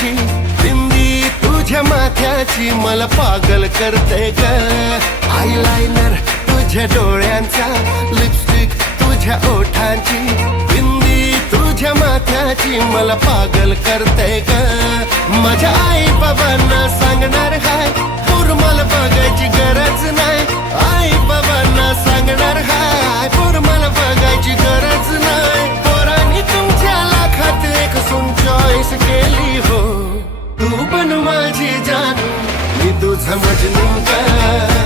ओठांची बिंदी तुझ्या माथ्याची मला पागल करते ग आयलाइनर तुझ्या डोळ्यांचा लिपस्टिक तुझ्या ओठांची बिंदी तुझ्या माथ्याची मला पागल करते ग माझ्या आई बाबांना सांगणार हाय पूर मला बघायची गरज नाही आई बाबांना सांगणार हाय पूर मला बघायची गरज नाही पोरांनी तुमच्या लाखात एक सून चॉईस केली हो तू पण माझी जानू मी तुझा मजनू ग